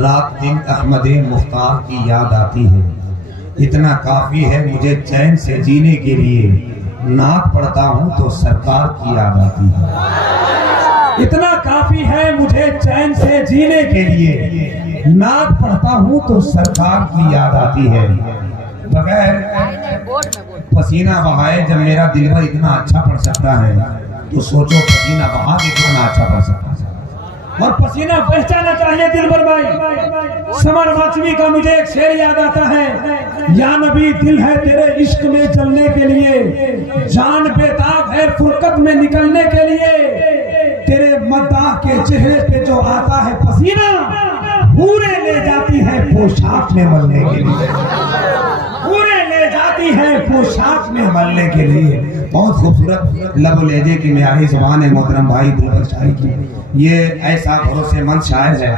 रात दिन अहमद मुख्तार की याद आती है। इतना काफी है मुझे चैन से जीने के लिए, नात पढ़ता हूँ तो सरकार की याद आती है। इतना काफी है मुझे चैन से जीने के लिए, नात पढ़ता हूँ तो सरकार की याद आती है। बगैर पसीना बहाए जब मेरा दिलबर इतना अच्छा पढ़ सकता है, तो सोचो पसीना बहा के कितना अच्छा पढ़ सकता है। और पसीना बह जाना चाहिए दिलबर भाई। समर माचवी का मुझे एक शेर याद आता है, या नबी दिल है तेरे इश्क में जलने के लिए, जान बेताब है फुरकत में निकलने के लिए, तेरे मद्दाह के चेहरे पे जो आता है पसीना, पूरे ले जाती है पोशाक में मलने के लिए, पूरे ले जाती है पोशाक में मलने के लिए। बहुत खूबसूरत लब लहजे की म्यारी जुबान है मोहतरम भाई दिलबर शाही की। ये ऐसा भरोसेमंद शायर है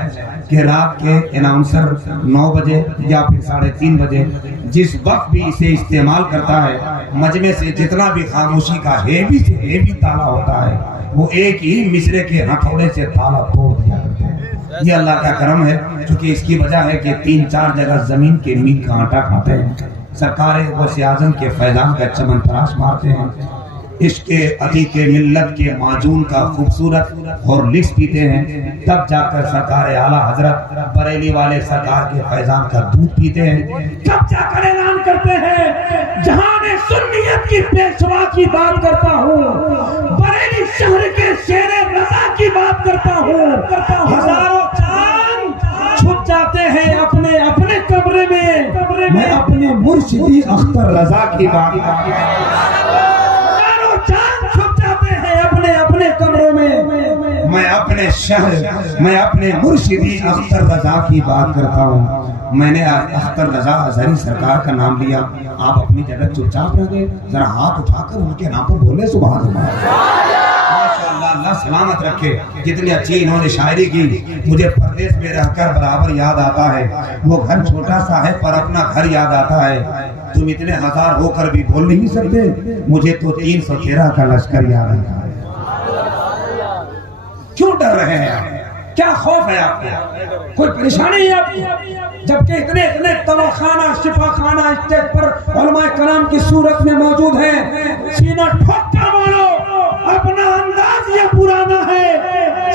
कि रात के अनाउंसर 9 बजे या फिर 3:30 बजे जिस वक्त भी इसे इस्तेमाल करता है, मजमे से जितना भी खामोशी का हेवी से हेवी ताला होता है, वो एक ही मिसरे के हथौड़े से ताला तोड़ दिया करते हैं। ये अल्लाह का करम है, क्योंकि इसकी वजह है कि 3-4 जगह जमीन के मील का आटा खाते हैं, सरकार गौसे आजम के फैजान का चमन तराश मारते हैं, इसके अती के मिल्लत के माजून का खूबसूरत और लिक्स पीते हैं, तब जाकर सरकार आला हजरत बरेली वाले सरकार के फैजान का दूध पीते हैं, तब जाकर ऐलान करते हैं जहां सुन्नियत की पेशवा की बात करता हूँ, बरेली शहर के शेरे रजा की बात करता हूँ। हजारों चांद छुप जाते हैं अपने अपने कमरे में, मैं अपने मुर्शिदी अख्तर रजा की बात करता हूँ। अपने अपने कमरों में मैं अपने शहर, मैं अपने मुर्शिदी अख्तर रजा की बात करता हूँ। मैंने अख्तर रजा अजहरी सरकार का नाम लिया, आप अपनी जगह चुपचाप रह गए। जरा हाथ उठाकर उनके नाम पर बोले सुभान अल्लाह। अल्लाह सलामत रखे। जितनी अच्छी इन्होंने शायरी की, मुझे परदेश में रहकर बराबर याद आता है, वो घर छोटा सा है पर अपना घर याद आता है। तुम इतने हजार होकर भी बोल नहीं सकते, मुझे तो 313 का लश्कर याद आता है। क्यों डर रहे हैं? क्या खौफ है आपको? कोई परेशानी है आपको? जबकि इतने इतने तवाखाना शिफाखाना स्टेज पर उलमाए कलाम की सूरत में मौजूद है। सीना ठोक कर बोलो, अपना अंदाज ये पुराना है,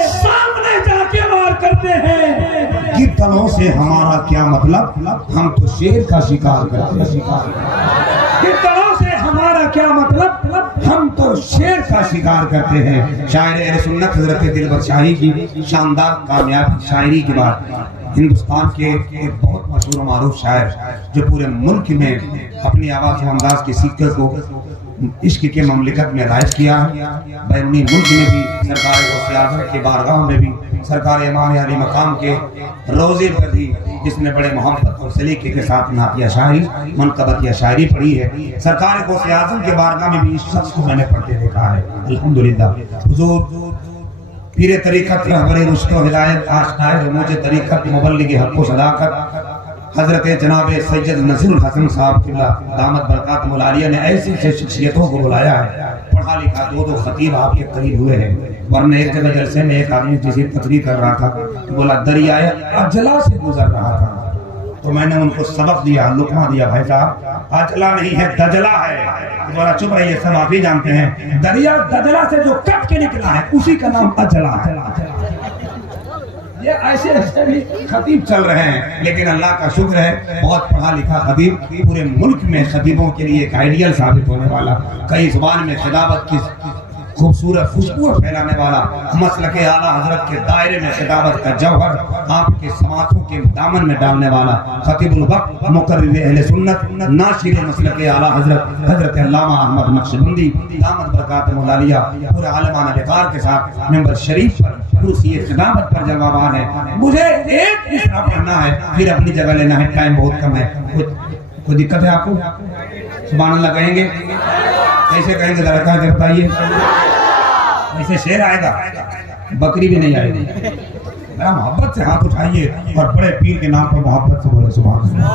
सामने जाके वार करते हैं कि तलों से हमारा क्या मतलब, हम तो शेर का शिकार करते हैं। हमारा क्या मतलब, हम तो शेर का शिकार करते हैं। शायर अहले सुन्नत हजरत दिलबर शाही की शानदार कामयाब शायरी के बाद हिंदुस्तान के एक बहुत मशहूर मारूफ शायर, जो पूरे मुल्क में अपनी आवाज व अंदाज की सीखत को इश्क के ममलिकत में राइज किया, बैरूनी मुल्क में भी सरकार गौसे आज़म के बारगाह में भी, सरकार इमाम अली मकाम के रोजे पर भी जिसने बड़े मोहब्बत और सलीके के साथ नातिया शायरी मनकबत या शायरी पढ़ी है, सरकार गौसे आज़म के बारगाह में भी इस शख्स को मैंने पढ़ते देखा है। अल्हम्दुलिल्लाह। हुजूर पीरे तरीक़त रहबरे रुश्द व हिदायत आशनाए मुझे तरीक़त मुबल्लिग हक़ व सदाक़त हजरत जनाब सैयद नसीरुल हसन साहब किबला दामत बरकातुहुल आलिया ने ऐसी शख्सियतों को बुलाया है। पढ़ा लिखा 2 खतीब आपके करीब हुए हैं, वरना एक जगह जलसे में एक आदमी जिसे तकरीर कर रहा था, बोला दरियाए अजला से गुजर रहा था, तो मैंने उनको सबक दिया, लुकमा दिया, भाई साहब अजला नहीं है दजला है। थोड़ा चुप रहिए, सब आप ही जानते हैं, दरिया दजला से जो कट के निकला है उसी का नाम अजला है। ये ऐसे ऐसे भी खतीब चल रहे हैं, लेकिन अल्लाह का शुक्र है बहुत पढ़ा लिखा खतीब पूरे मुल्क में खतीबों के लिए एक आइडियल साबित होने वाला, कई जुबान में खिताबत की खूबसूरत खुशबू फैलाने वाला, मसलक आला हजरत के दायरे में खिताबत का जौहर आपके समातों के दामन में डालने वाला खतीबुल वक्त मुकर्रिर अहले सुन्नत नाशिर मसलक आला हजरत अल्लामा अहमद नक्शबंदी दामत बरकातुहुल आलिया पूरे आलमाना वक़ार के साथ मेंबर शरीफ पर कुर्सी खिताबत पर जवाबान है। मुझे एक मिसरा पढ़ना है, फिर अपनी जगह लेना है, टाइम बहुत कम है। कोई दिक्कत है आपको? सुभान अल्लाह कहेंगे? कैसे कहेंगे जरा कहा के बताइए। ऐसे शेर आएगा, बकरी भी नहीं आएगी। मेरा मोहब्बत से हाथ उठाइए और बड़े पीर के नाम पर मोहब्बत से बोले सुभान अल्लाह।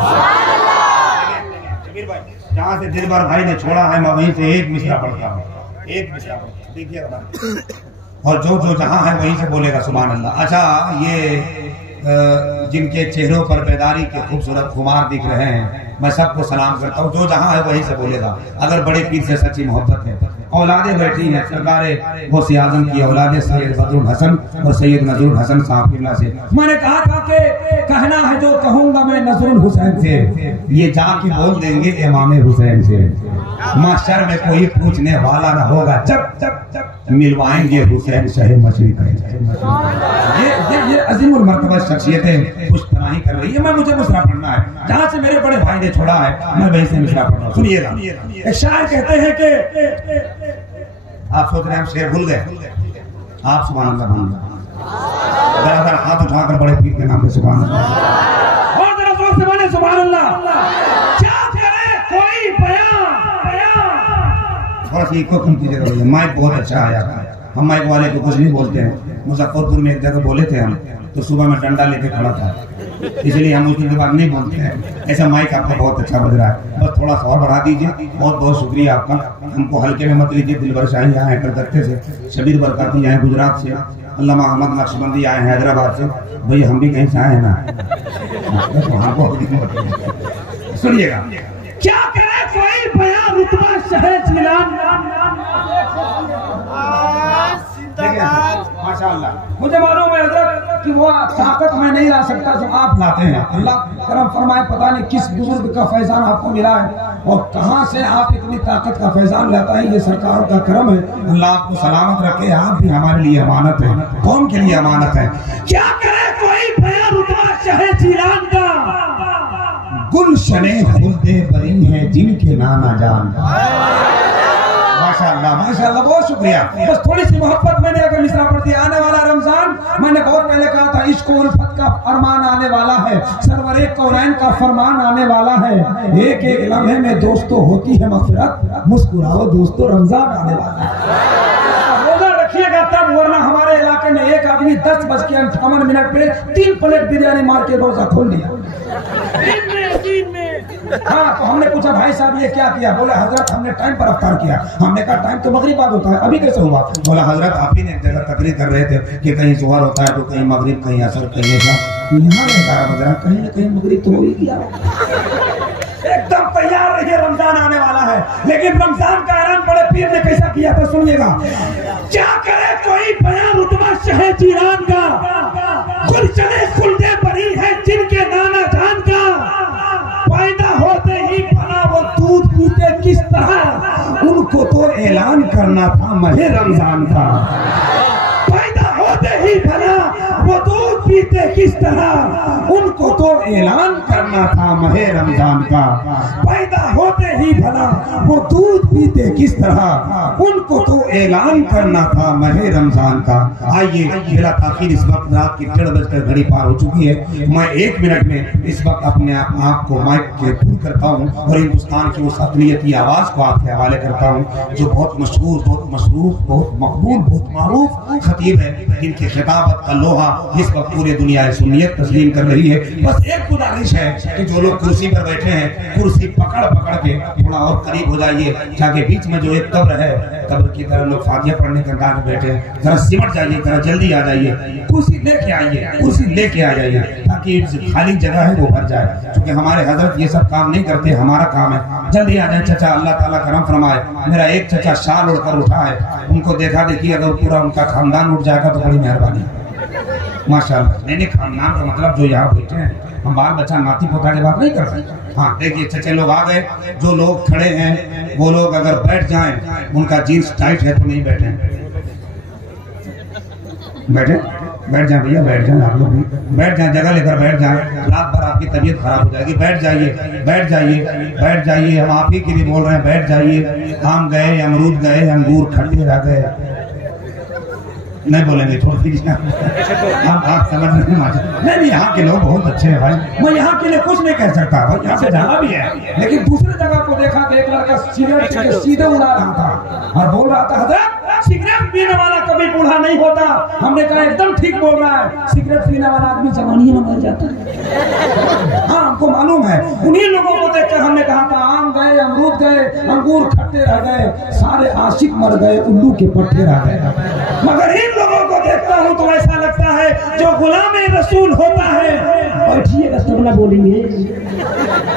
जहाँ से दिलबर भाई ने छोड़ा है मैं वहीं से एक मिसरा पढ़ता हूँ, एक मिसरा देखिए, और जो जो जहाँ है वहीं से बोलेगा सुभान अल्लाह। अच्छा, ये जिनके चेहरों पर बेदारी के खूबसूरत खुमार दिख रहे हैं, मैं सबको सलाम करता हूँ। जो जहाँ है वहीं से बोलेगा। अगर बड़े पीर से सच्ची मोहब्बत है। औलादे बैठी हैं सरकारे गौसे आजम की औलादे सैयद बदरुल हसन और सैयद नजरुल हसन साहब से। मैंने कहा था कि कहना है जो कहूंगा मैं नजरुल हुसैन से, ये जाके बोल देंगे इमाम हुसैन से। माशर में कोई पूछने वाला ना होगा जब जब जब मिलवाएंगे हुसैन शहे मशरिक। ये अजीमुल मर्तबा शख्सियतें पुष्पनाही कर रही है। मैं मुझे मिसरा पढ़ना है, जहाँ से मेरे बड़े भाई ने छोड़ा है मैं वहीं से मिसरा पढ़ रहा हूँ। सुनिएगा, एक शायर कहते हैं कि आप सोच रहे हैं हम शेर भूल गए, आप सुभान अल्लाह भूल गए। बराबर हाथ उठाकर बड़े पीर के नाम पे सुभान अल्लाह, और जरा जोर से बोले सुभान अल्लाह। क्या करे कोई बयान, थोड़ा सा इको कम कीजिएगा। माइक बहुत अच्छा आया, हम माइक वाले को कुछ नहीं बोलते हैं। मुजफ्फरपुर में एक जगह बोले थे हम, तो सुबह में डंडा लेके खड़ा था, इसलिए हम उसके बाद नहीं बोलते हैं। ऐसा माइक आपका बहुत अच्छा बज रहा है, बस थोड़ा सा और बढ़ा दीजिए। बहुत बहुत शुक्रिया आपका, हमको हल्के में मत लीजिए। दिलबर शाही आए हैं कलकत्ते से, शबीर बरकाती आए गुजरात से, अल्लामा अहमद नक्शबंदी आए हैं हैदराबाद से। भैया हम भी कहीं से आए हैं ना, तो हमको सुनिएगा। क्या करे कोई बयान रुतबा शहे जिलान। माशाअल्लाह, मुझे मालूम है हज़रत कि वो ताकत मैं नहीं ला सकता जो आप लाते हैं। अल्लाह करम फरमाए, पता नहीं किस बुजुर्ग का फैजान आपको मिला है और कहां से आप इतनी ताकत का फैजान लाता है। ये सरकार का करम है। अल्लाह आपको सलामत रखे। आप भी हमारे लिए अमानत है, कौम के लिए अमानत है। क्या करे कोई बयान रुतबा शहे जिलान का, गुलशने खुल्दे बरी हैं जिनके नाना जान। माशाअल्लाह माशाअल्लाह, बहुत शुक्रिया। बस थोड़ी सी मोहब्बत मैंने अगर मिसरा पढ़ दिया। आने वाला रमजान, मैंने बहुत पहले कहा था, इश्क और उल्फत का अरमान आने वाला है, सरवरे कौनैन का फरमान आने वाला है। एक एक लम्हे में दोस्तों होती है मग़फ़िरत, मुस्कुराओ दोस्तों रमजान आने वाला है। रोजा रखिएगा तब, वरना हमारे इलाके में एक आदमी 10:58 पे 3 प्लेट बिरयानी मार के रोजा खोल दिया। हाँ, तो हमने पूछा भाई साहब ये क्या किया? बोले हजरत हमने टाइम पर अफ्तार किया। हमने कहा टाइम तो मगरिब बाद होता है, अभी कैसे हुआ? बोला हजरत आप ही ने एक जगह तकरीर कर रहे थे कि कहीं जोहर होता है तो कहीं मगरिब, कहीं असर, कहीं ऐसा। यहाँ में 11 बज रहा, कहीं ना कहीं मगरिब तो हो ही गया। एकदम तैयार रहिए, रमजान आने वाला है। लेकिन रमजान का ऐलान बड़े पीर ने कैसा किया था सुनिएगा। क्या करे कोई बयान रुतबा शहे जिलान का, गुलशने खुल्दे बरी है जिनके नाना जान का। पैदा होते ही भला वो दूध पीते किस तरह, उनको तो ऐलान करना था महे रमजान का। पैदा होते ही भला वो दूध पीते किस तरह, उनको तो ऐलान करना था महे रमजान का। पैदा होते ही भला वो दूध पीते किस तरह, उनको तो ऐलान करना था महे रमजान का। आइए, मेरा ताखीर इस वक्त रात की 1:30 घड़ी पार हो चुकी है। मैं 1 मिनट में इस वक्त अपने आप को माइक के दूर करता हूँ और हिंदुस्तान की उस अक़लियती आवाज को आपके हवाले करता हूँ जो बहुत मशहूर, बहुत मशरूफ, बहुत मकबूल, बहुत मारूफ खतीब है, जिनकी खिताबत का लोहा इस वक्त पूरी दुनिया सुन्नियत तस्लीम कर रही है। बस एक गुजारिश है कि जो लोग कुर्सी पर बैठे हैं, कुर्सी पकड़ पकड़ के थोड़ा और करीब हो जाइए, ताकि बीच में जो एक कब्र है, कब्र की तरह लोग फातिहा पढ़ने के अंदाज में बैठे, जरा सिमट जाइए, जरा जल्दी आ जाइए, कुर्सी लेके आइए, कुर्सी लेके आ जाइए, ताकि खाली जगह है वो भर जाए। क्योंकि हमारे हजरत ये सब काम नहीं करते, हमारा काम है। जल्दी आ जाए चचा, अल्लाह ताला करम फरमाए। मेरा एक चचा शाल उड़कर उठा है, उनको देखा देखिए, अगर पूरा उनका खानदान उठ जाएगा तो बड़ी मेहरबानी। माशाअल्लाह। नहीं, खानदान का मतलब जो यहाँ बैठे हैं, हम बाल बच्चा नाती पोता की बात नहीं कर सकते। हाँ देखिए, चचे लोग आ गए। जो लोग खड़े हैं वो लोग अगर बैठ जाएं, उनका जीन्स टाइट है तो नहीं बैठे, बैठ जाए भैया, बैठ जाए आप लोग भी, बैठ जाए, जगह लेकर बैठ जाए। रात भर आपकी तबीयत खराब हो जाएगी। बैठ जाइए, बैठ जाइए, बैठ जाइए, हम आप ही के लिए बोल रहे हैं, बैठ जाइए। आम गए, अमरूद गए, अंगूर खट्टे रह गए, नहीं बोलेंगे थोड़ी आप समझ नहीं। यहाँ के लोग बहुत अच्छे हैं भाई, मैं यहाँ के लिए कुछ नहीं कह सकता भाई, यहाँ से जाना भी है। लेकिन दूसरे जगह को देखा कि एक लड़का सिगरेट के सीधे उड़ा रहा था और बोल रहा था हजरत सिगरेट पीने वाला कभी बूढ़ा नहीं होता। हमने कहा एकदम ठीक बोल रहा है, सिगरेट पीने वाला आदमी जवानी में मर जाता है। हाँ हमको मालूम है। उन्हीं लोगों को देखकर हमने कहा था आम गए, अमरूद गए, अंगूर खट्टे रह गए, सारे आशिक मर गए, उल्लू के पट्टे रह गए। मगर इन लोगों को देखता हूँ तो ऐसा लगता है जो गुलाम रसूल होता है। बैठिएगा तब ना बोलेंगे,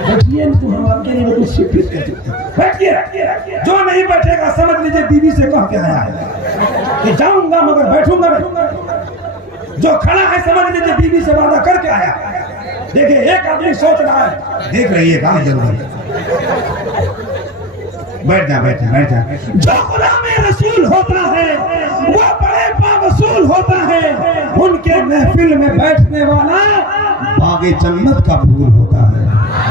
बैठिए तो हम आपके लिए कुछ स्वीकृत कर देते हैं। बैठिए, जो नहीं बैठेगा समझ लीजिए बीवी से कह के आया है कि जाऊंगा मगर बैठूंगा नहीं। जो खड़ा है समझ लीजिए बीवी से वादा करके आया। देखिए एक आदमी सोच रहा है, देख रहिएगा जरूर, बैठ जा। जो गुलाम रसूल होता है वो बड़े बावसूल होता है, उनके महफिल में बैठने वाला बागे जन्नत का फूल होता है।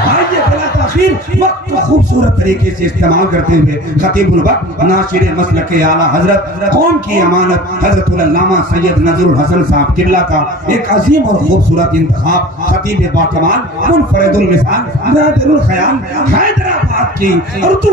आइए बला ताखीर वक्त को खूबसूरत तरीके से इस्तेमाल करते हुए खतीबुल वक्त नाशिर मसलक आला हजरत कौम की अमानत हजरत अल्लामा सैयद नजरुल हसन साहब किल्ला का एक अजीम और खूबसूरत इंतखाब खतीब बाकमाल मुनफरिदुल मिसाल नादिरुल ख्याल हैदराबाद की उर्दू